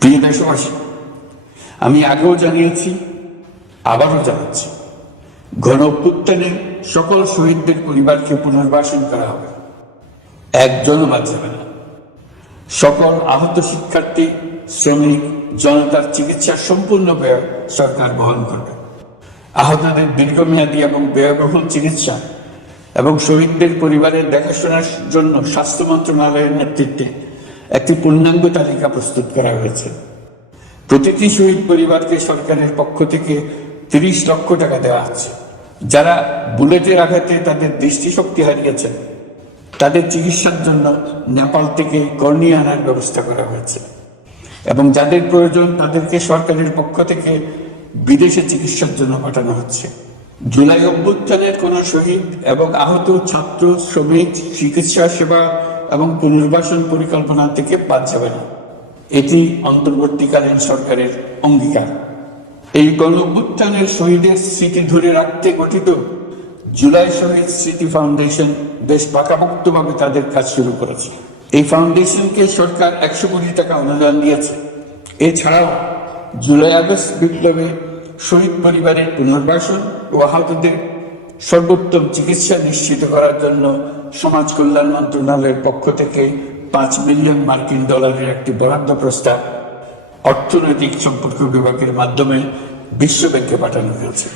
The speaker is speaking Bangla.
প্রিয় দেশবাসী, আমি আগেও জানিয়েছি, আবারও জানাচ্ছি, গণ অভ্যুত্থানে সকল শহীদদের পরিবারকে পুনর্বাসন করা হবে। একজনও বাদ যাবে না। সকল আহত শিক্ষার্থী, শ্রমিক, জনতার চিকিৎসার সম্পূর্ণ ব্যয় সরকার বহন করবে। আহতদের দীর্ঘমেয়াদী এবং ব্যয়বহুল চিকিৎসা এবং শহীদদের পরিবারের দেখাশোনার জন্য স্বাস্থ্য মন্ত্রণালয়ের নেতৃত্বে একটি পূর্ণাঙ্গ তালিকা প্রস্তুত করা হয়েছে। প্রতিটি শহীদ পরিবারকে সরকারের পক্ষ থেকে 30 লক্ষ টাকা দেওয়া হচ্ছে। যারা বুলেটের আঘাতে তাদের দৃষ্টিশক্তি হারিয়েছেন, তাদের চিকিৎসার জন্য নেপাল থেকে কর্নিয়া আনার ব্যবস্থা করা হয়েছে এবং যাদের প্রয়োজন তাদেরকে সরকারের পক্ষ থেকে বিদেশে চিকিৎসার জন্য পাঠানো হচ্ছে। জুলাই অভ্যুত্থানের কোনো শহীদ এবং আহত ছাত্র, শ্রমিক, চিকিৎসা সেবা এবং পুনর্বাসন পরিকল্পনা থেকে বাদ যাবে না। এটি অন্তর্বর্তীকালীন সরকারের অঙ্গীকার। এই গণ অভ্যুত্থানের শহীদের স্মৃতি ধরে রাখতে গঠিত জুলাই শহীদ স্মৃতি ফাউন্ডেশন বেশ পাকাপোক্তভাবে তাদের কাজ শুরু করেছে। এই ফাউন্ডেশনকে সরকার 100 কোটি টাকা অনুদান দিয়েছে। এছাড়াও জুলাই আগস্ট বিপ্লবে শহীদ পরিবারের পুনর্বাসন ও আহতদের সর্বোত্তম চিকিৎসা নিশ্চিত করার জন্য সমাজ কল্যাণ মন্ত্রণালয়ের পক্ষ থেকে $5 মিলিয়ন একটি বরাদ্দ প্রস্তাব অর্থনৈতিক সম্পর্ক বিভাগের মাধ্যমে বিশ্ব ব্যাংকে পাঠানো হয়েছে।